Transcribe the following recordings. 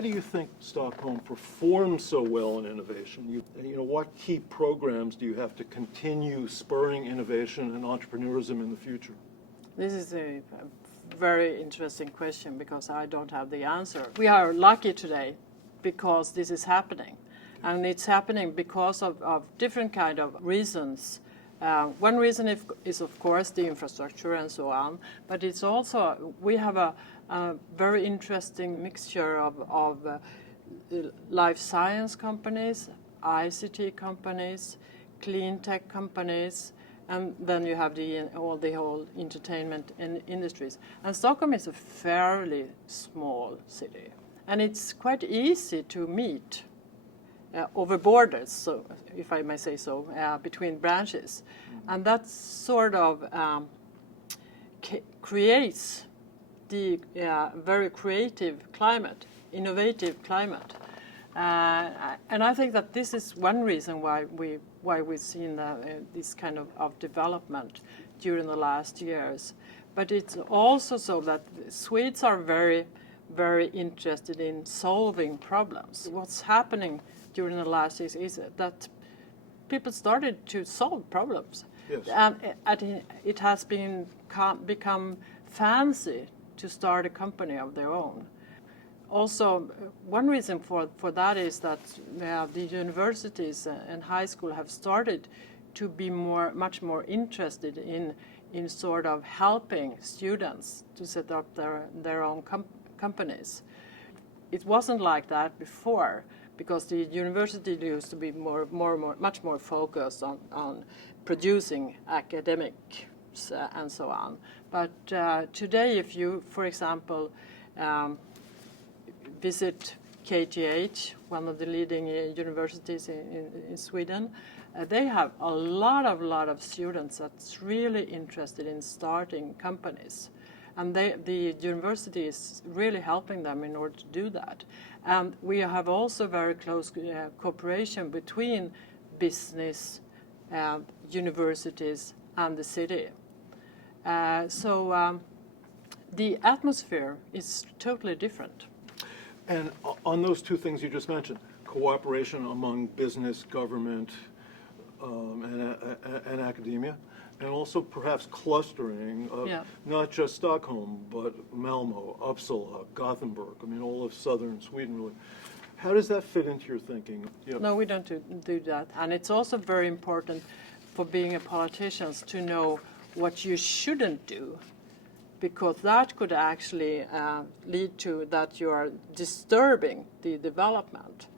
why do you think Stockholm performs so well in innovation? What key programs do you have to continue spurring innovation and entrepreneurism in the future? This is a very interesting question because I don't have the answer. We are lucky today because this is happening. And it's happening because of different kind of reasons. One reason is of course the infrastructure and so on, but it's also, we have a very interesting mixture of life science companies, ICT companies, clean tech companies, and then you have the whole entertainment industries. And Stockholm is a fairly small city, and it's quite easy to meet over borders, so if I may say so, between branches. And that sort of creates the very creative climate, innovative climate. And I think that this is one reason why we've seen this kind of development during the last years. But it's also so that Swedes are very, very interested in solving problems. What's happening during the last years is that people started to solve problems. Yes. And it has become fancy to start a company of their own. Also, one reason for that is that the universities and high school have started to be much more interested in sort of helping students to set up their own companies. It wasn't like that before, because the university used to be much more focused on producing academics and so on. But today, if you, for example, visit KTH, one of the leading universities in Sweden, they have a lot of students that's really interested in starting companies. And the university is really helping them in order to do that. And we have also very close cooperation between business, universities, and the city. So the atmosphere is totally different. And on those two things you just mentioned, cooperation among business, government, and academia, and also perhaps clustering of not just Stockholm, but Malmo, Uppsala, Gothenburg, all of southern Sweden really. How does that fit into your thinking? Yep. No, we don't do that. And it's also very important for being a politician to know what you shouldn't do, because that could actually lead to that you are disturbing the development.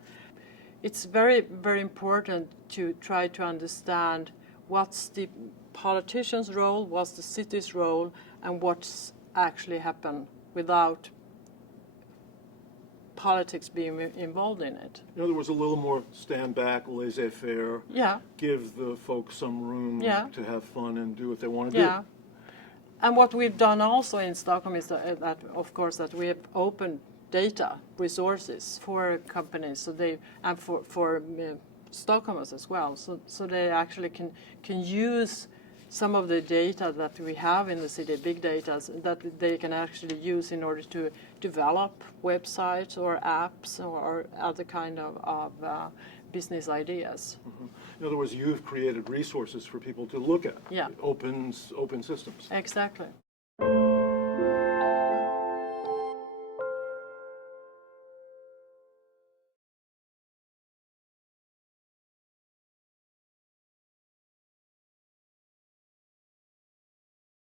It's very, very important to try to understand what's the politician's role, what's the city's role, and what's actually happened without politics being involved in it. In other words, a little more stand back, laissez-faire, give the folks some room to have fun and do what they want to do. And what we've done also in Stockholm is that of course, that we have opened data resources for companies, so and for Stockholmers as well, so they actually can use some of the data that we have in the city, big data, that they can actually use in order to develop websites or apps or other kind of business ideas. Mm-hmm. In other words, you've created resources for people to look at. Open systems. Exactly.